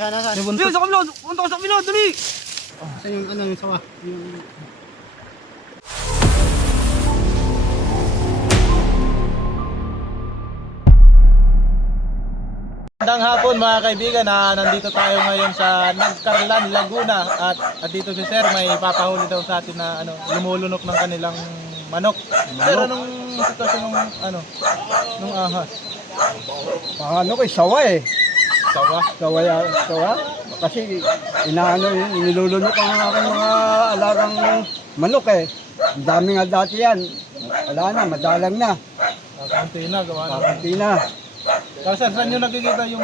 Nasaan? Yung buntot. Sa kabila! Punta ko sa kabila! Dali! Saan yung ano, yung sawa? Yung... Magandang hapon mga kaibigan, nandito tayo ngayon sa Nagcarlan, Laguna at dito si Sir may papahuli daw sa atin na lumulunok ng kanilang manok. Sir, anong sitwasyon nung ahas? Ano ko, sawa eh. Sawa? Sawa. Kasi inilulunok ang aking mga alagang manok eh. Ang dami nga dati yan. Wala na, madalang na. Kakunti na, gawa na. Kakunti na. Kasi sir, saan nyo nakikita yung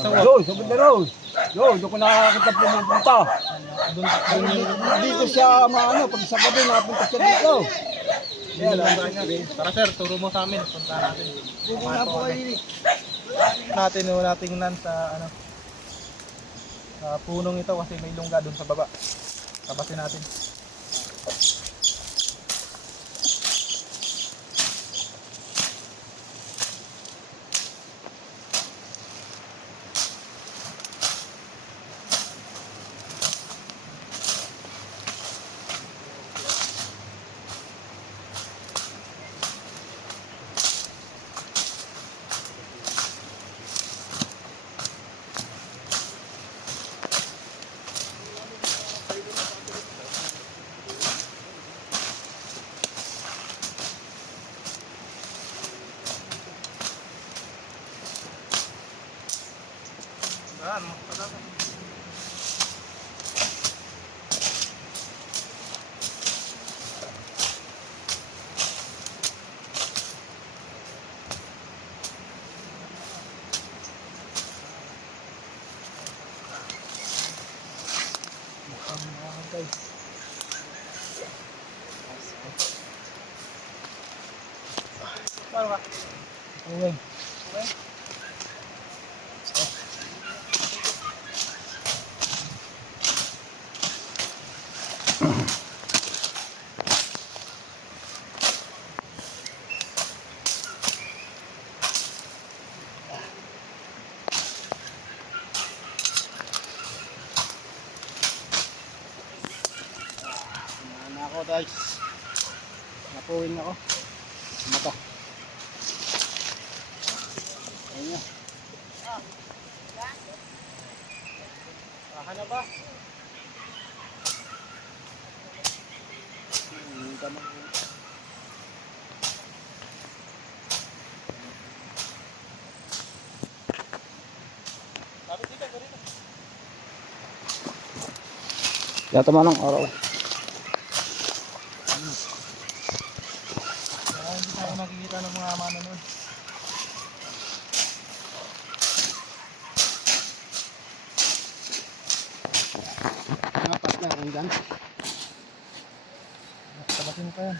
sawa? Doon, sa banda road. Doon ko nakakita pumupunta. Dito siya, pag sa gabi, napunta siya dito. Tara sir, turo mo sa amin, punta natin. Pupunta po kayo. Natin tingnan sa sa punong ito kasi may lungga doon sa baba. Tapasin natin. Okay. Ako guys. Napuwing ako. Mata. Ayun nga. Kahan na ba? Yata man ang araw. Hindi tayo nakikita ng mga manonood. Apat na rin dyan. Tapasin pa yan.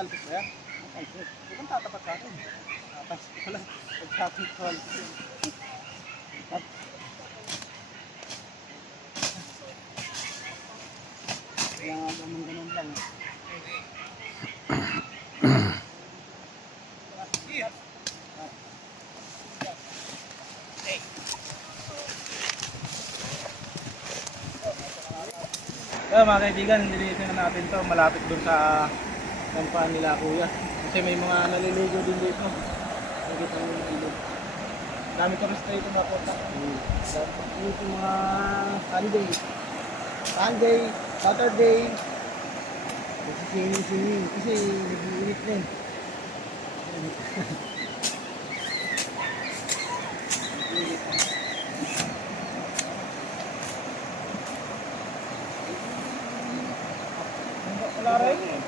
Talpis ba yan? Huwag kang tatapat sa akin. Tapas ko pala. Pag-shopping ko. Kaya nga ganun lang. Kaya mga kaibigan, nililisin na natin to malapit dun sa kampaan nila kuya. Kasi may mga naliligo din dito. Nakikita mo yung ilog. Dami ko rest dito mapunta. Dito mga Sunday, Saturday. Kasi singing. Kasi nag-iinit din. Wala rin.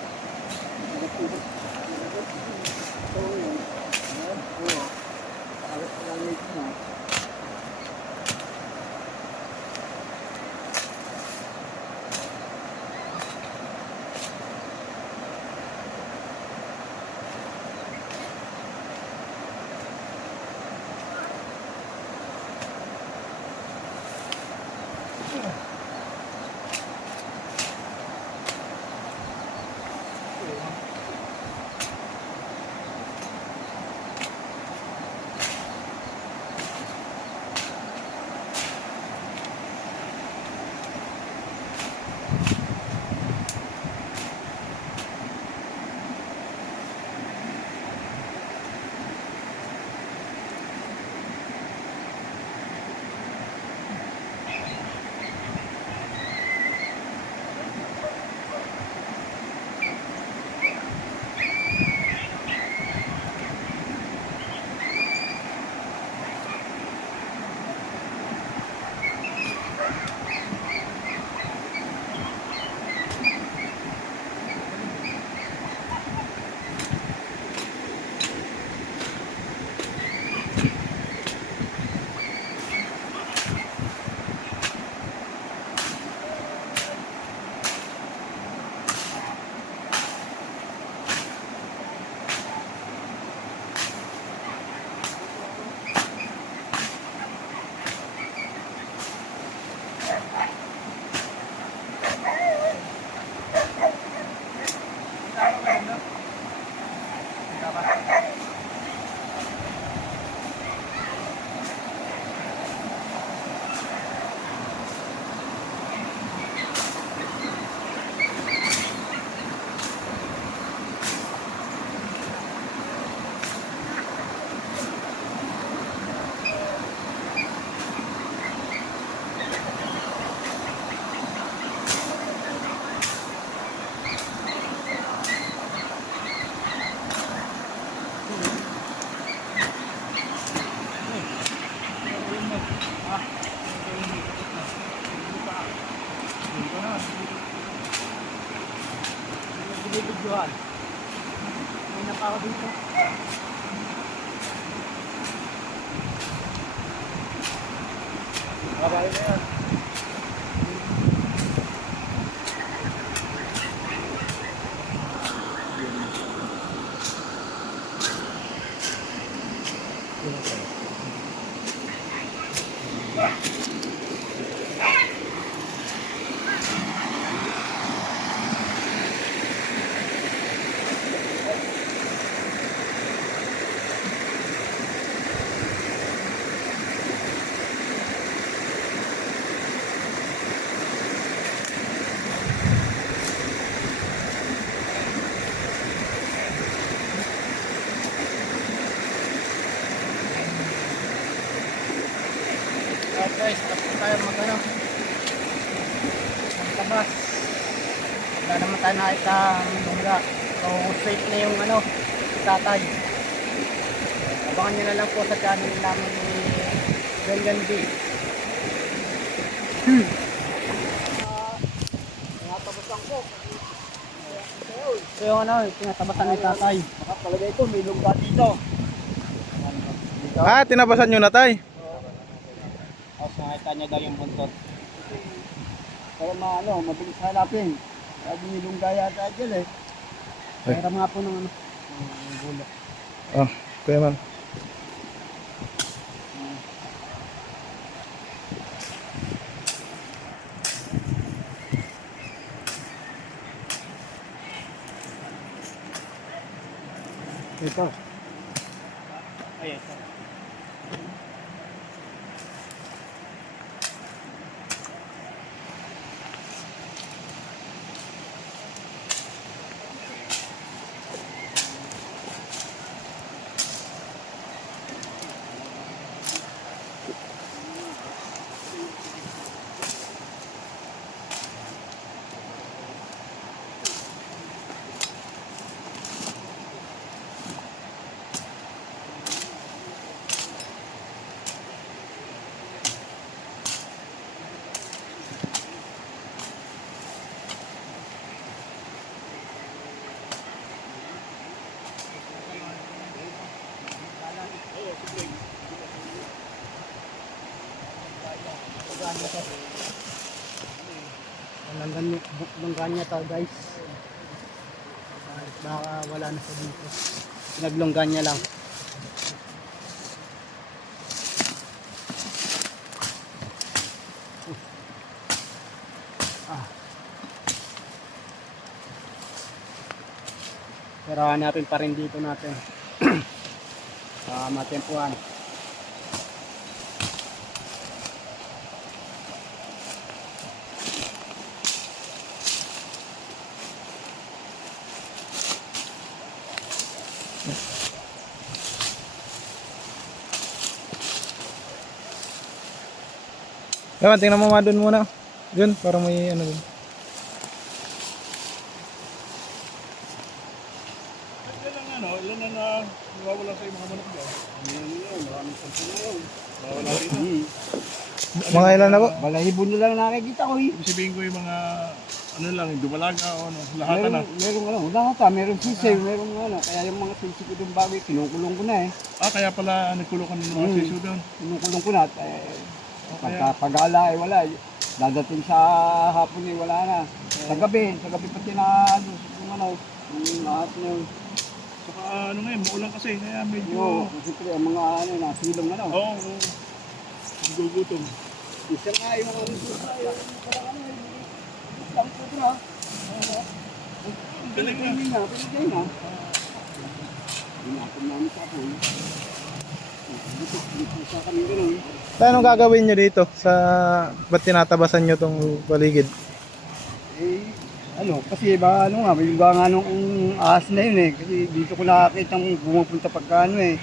Binibidyohan. May napawa dito. Babae na yan. Guys, tapos na tayo magano. Magtabas. Wala naman tayo nakita ang lungga. So, safe na yung ano, tatay. Abangan nyo na lang po sa channel namin ni Gangan B. Tinatabasan ko. So yung ano, tinatabasan ni tatay. Nakapalagay ko, may lungga dito. Ah, tinabasan nyo na tay. Tapos nakita niya daw yung buntot. Para mabilis hanapin. Sabi ni lungga yata dyan eh. Mayroon nga po ng ano, ng gulo. Oh, kuya man. Ito. Ay, ito. Langganya to guys. Baka wala na sa dito. Naglongganya lang. Pero hanapin pa rin dito natin. Matempuan. Kuya man, tingnan mo nga doon muna. Doon, para may ano doon. Ilan na nawawala sa mga manok dyan? Maraming sampu na yun. Nawawala dito. Mga ilan na po? Balahibo na lang nakikita ko eh. Ibig sabihin ko yung mga ano lang, yung dumalaga o ano, lahatan na. Meron ano, lahat meron sisiw, meron ano, kaya yung mga sisiw ko doon bago, kinukulong ko na eh. Kaya pala nagkulong ka ng mga siso doon. Kinukulong ko na at pagkapagala eh wala. Dadating sa hapon eh wala na. Sa gabi pati na ano, yung ano, yung lahat na yun. Saka ano ngayon, maulan kasi, kaya medyo... Yo, siyempre ang mga ano, nasilong ano. Oo, gugutom. Isa nga yung mga parang ano, lang po na. Galing na. Pinigay na. Hinapon namin sa hapon. Dito sa kami ganun. Tayo, anong gagawin nyo dito? Ba't tinatabasan nyo tong paligid? Eh, ano, kasi ba, ano nga, may iba nga nung ahas na yun eh. Kasi dito ko nakakita pumupunta pagka ano eh.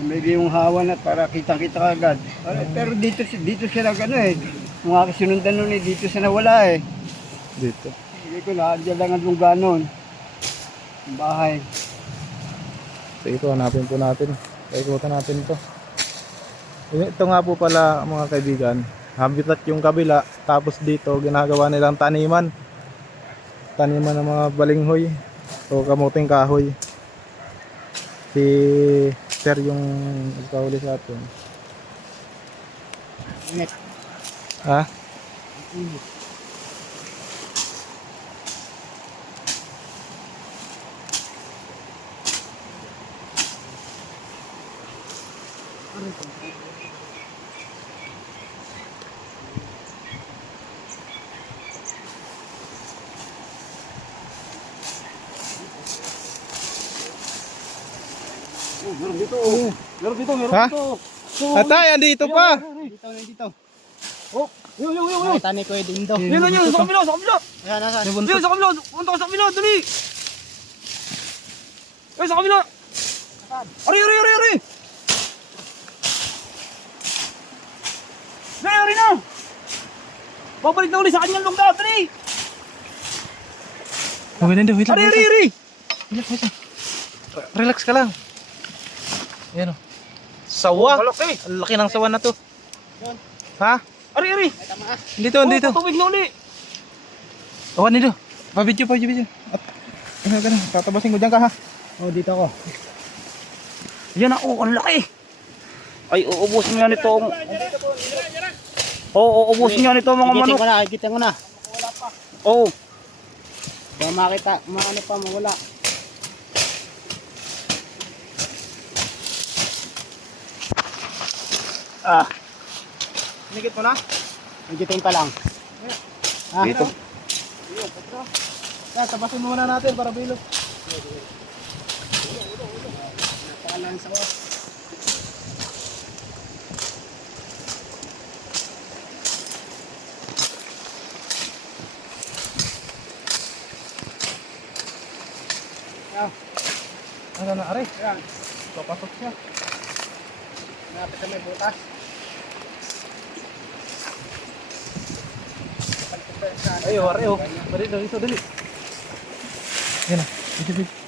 May yung hawan at para kitang-kita ka agad. Pero dito siya nag ano eh. Yung aking sinundan nun eh, dito siya nawala eh. Dito. Hindi ko na, dyan lang ang lungga nun. Yung bahay. Sige po, hanapin po natin. Paikutan natin ito. Ito nga po pala mga kaibigan. Habitat yung kabila. Tapos dito, ginagawa nilang taniman. Taniman ng mga balinghoy. O kamuting kahoy. Si Sir yung nagpahuli sa atin. Init. Ha? Init. Meron dito. Meron dito. Ha? Atay, andito pa. Dito. Oh, yun. Nakita ni Kuya Dindo. Yun, sa kabila. Ayan, nasaan? Yun, sa kabila. Punta ka sa kabila, dali. Ay, sa kabila. Ari. Ari na. Babalik na ulit sa kanyang lungga, dali. Wait lang. Ari. Relax ka lang. Ayan o. Sawa. Malaki. Ang laki ng sawa na to. Doon. Ha? Ari. Ay, tama. Dito. Tubig na ulit. Awan nito. Pa-video. At, ganun. Tatabasin ko dyan ka ha. Oh, dito ako. Yan ako, ang laki. Ay, uubusin nga nito. Oo, uubusin nga nito mga manok. Kikitin ko na. Oo. Baka makita, maano pa, mawala. Ah, Inikit mo na? higitin pa lang. Ah, Dito. Tapasin muna natin para bilog. napakalan sa oras. Yan. Ano na, aray? Yan. Papasok siya. Malapit na may butas. Ay, aray oh. Dali, dali, dali. Yan na. Isipin.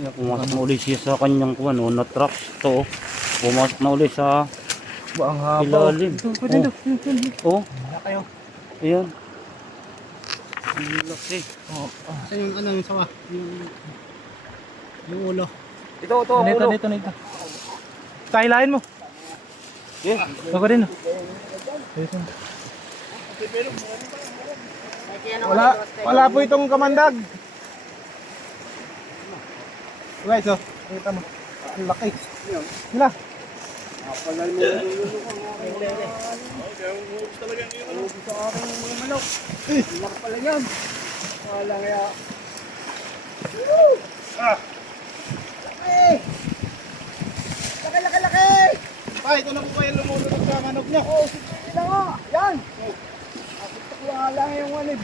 Pumasok na ulit siya sa kanyang kuwan, na truck to. Pumasok na ulit sa Ba, ang haba. ilalim. Pwede daw. Oh, Wala kayo. ayan. Ang laki. Sa yung ano yung sawa? Yung ulo. Ito, Dito. Kahilahin mo. Yeah. Ako din. Dito. Wala po itong kamandag. Guys, oh. Kita mo. Ang laki. Mila. Kapalal mo yung ulo ko. Sa aking mga manok. Laki pala yan. Wala kaya. Laki! Pa, ito na po kayo lumulunod sa manok niya. Oh, sige na nga. Yan. Kapit ko lang yung wanib.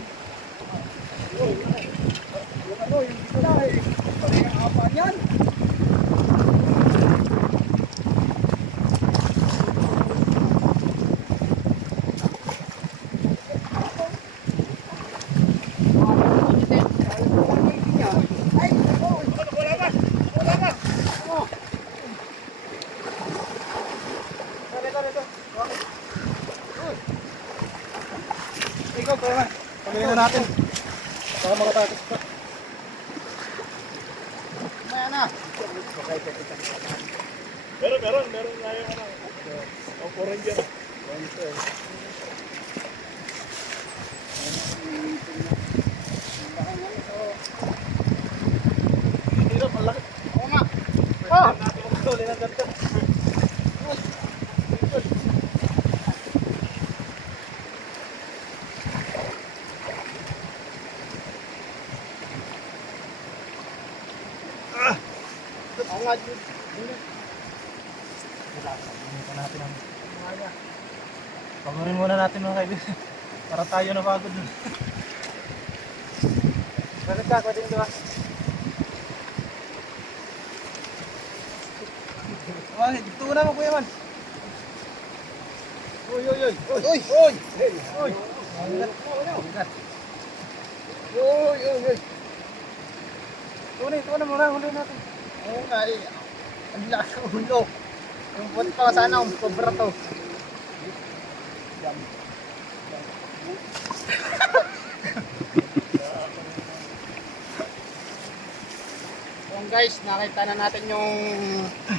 Yung ano, yung dito na eh. Pari ang apa yan. Ikaw, pala man. Pagawin na natin. Baka makatakas pa. Maya na. Meron nga yung ano. Ang Ranger. Hirap, ang laki. Oo nga. Ah! Tuloy na ganito. Oo nga. Pagurin muna natin mga kaibigan. Para tayo na pagod dun. Bakit ka? Pwede nito ba? Bakit? Dito na mo kuya man. Uy! Ito na muna. Huli natin. Oo nga eh. Ang lakas ng ulo. Yung buwan pa sana ang sobra to. Yung guys, nakita na natin yung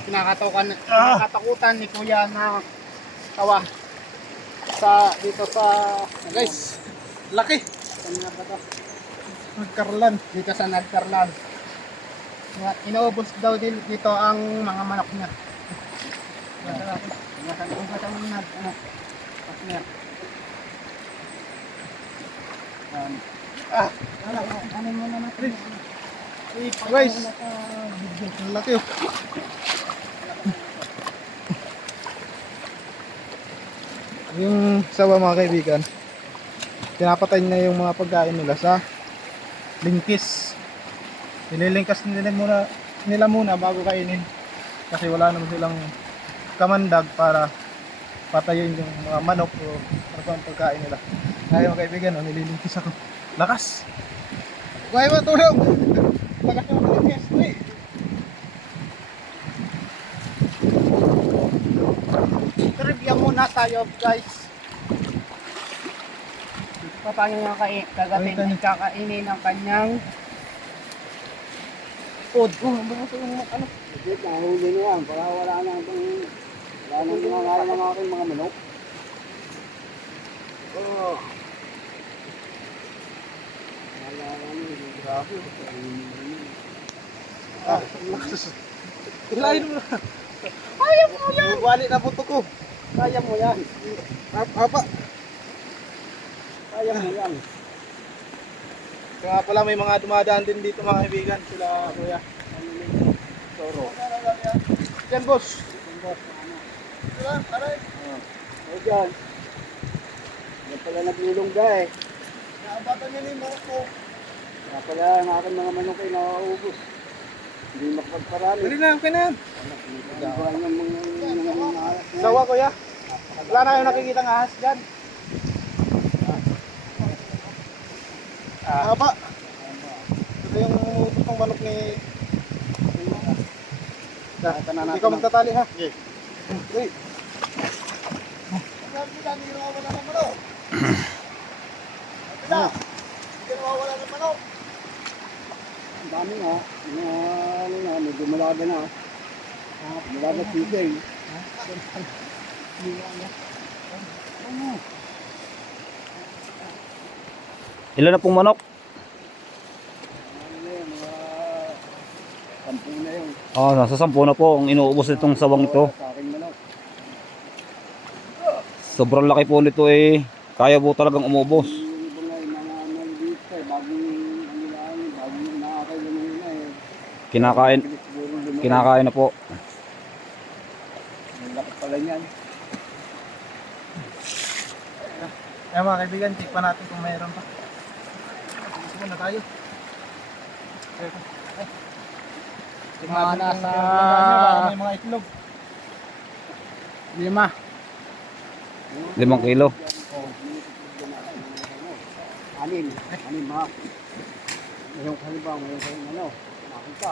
kinakatakutan ni Kuya na tawa dito sa guys, Laki. saan nga ba to? Nagkarlan. Dito sa Nagkarlan. Inaubos daw dito ang mga manok niya. Ano mo na natin? Guys. Ang laki oh. Yung sawa mga kaibigan, pinapatay na yung mga pagkain nila sa lingkis. Nililingkas nila muna bago kainin. Kasi wala naman silang kamandag para patayin yung mga manok o ano pa ang pagkain nila. Kaya mga kaibigan, nililingkis ako. Lakas! Kuhay mo, tulong! Lakas yung nililingkis. Uy! Trivia muna tayo guys. Dito pa niya kakainin ng kanyang food. Ano? Bakit nahuli na yan? Para wala nang ginagawa ng aking mga manok. Oh. Wala naman. Grabe. Ah, lakas. Hilahin mo na. Kaya mo yan. Wali na puto ko. Kaya mo yan. Apa. Kaya mo yan. Kaya pala may mga dumadaan din dito mga kaibigan. Sila kuya. Toro. Yan boss. Diba? Aray. O dyan. Yan pala naglulungga eh. Naabatan niya na yung manok ko. Kaya pala ang aking mga manok ay nauubos. Hindi makapagparami. Dali na, okay na yan. Gawa ng mga Sawa kuya. Wala na yung nakikita ng ahas dyan. Haba. Ito yung gustong manok ni... Hindi ka magtatali ha. Okay. Uy. Sabi ko dyan, hindi nawawala ng manok. Sabi na, hindi nawawala ng manok. ang dami nga. Mga ano na, medyo malaga na. Malaga sisig. Ilan na pong manok? Ano yun, mga 10 na yun. Nasa 10 na po ang inuubos nitong sawang ito. Sa aking manok. Sobrang laki po nito eh. Kaya po talagang umubos. Yung iba nga, yung mga maliliit pa eh, bagong ano lang, bagong nakakailan na eh. Kinakain, Siguro lumaki. kinakain na po. Ang laki pala niyan. Kaya mga kaibigan, check pa natin kung mayroon pa. Gusto na tayo. Check Mga natin nasa baka may mga itlog. 5. 5 kilo. Anim ha. Ngayon halimbawa, ngayon kayo ano, makita.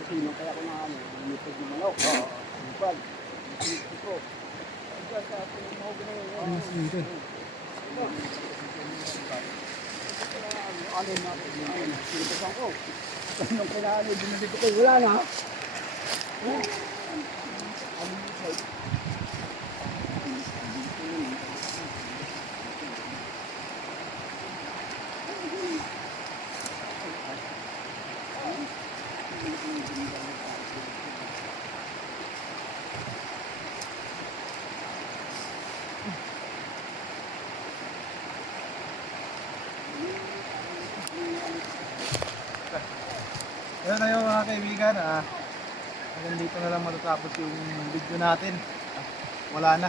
Kasi nung kaya ko na ano, lumipad yung manok. Oo. Lumipad. Lumipad ko. Diyan sa ating mga gano'n. Anim na, sinipasan ko. Nung kailangan ay binibig ko, wala na. Ayun na yung mga kaibigan. Hanggang dito na lang matatapos yung video natin. Wala na.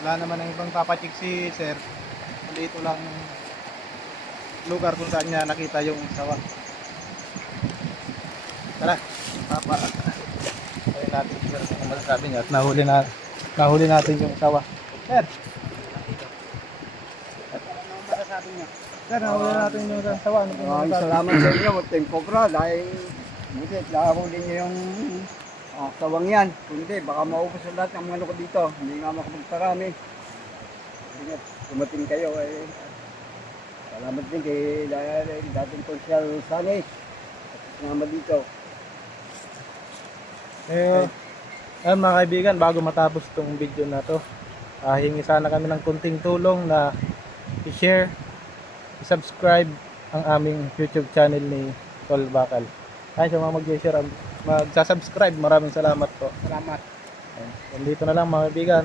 Wala naman ang ibang papacheck si sir. Dito lang lugar kung saan niya nakita yung sawa. Tara, papa. Ayun natin sir kung masasabi niya at nahuli natin yung sawa. Sir, Masasabi niya. sir, nahuli natin yung sawa. Ano pong Maraming masasabi? salamat sa inyo, Tempo Bra, dahil buti, nahuli niyo yung sawang yan. Kundi, baka maubos sa lahat ng mga ko dito. Hindi nga makapagparami. Hindi nga, dumating kayo. Salamat din kay dating Consyal Sanay. At sinama dito. Ayun mga kaibigan, bago matapos itong video na to, hingi sana kami ng kunting tulong na i-share, i-subscribe ang aming YouTube channel ni Tol Bakal. Ay, sa mga mag-share, magsasubscribe, maraming salamat po. Salamat. Ayun, dito na lang mga kaibigan.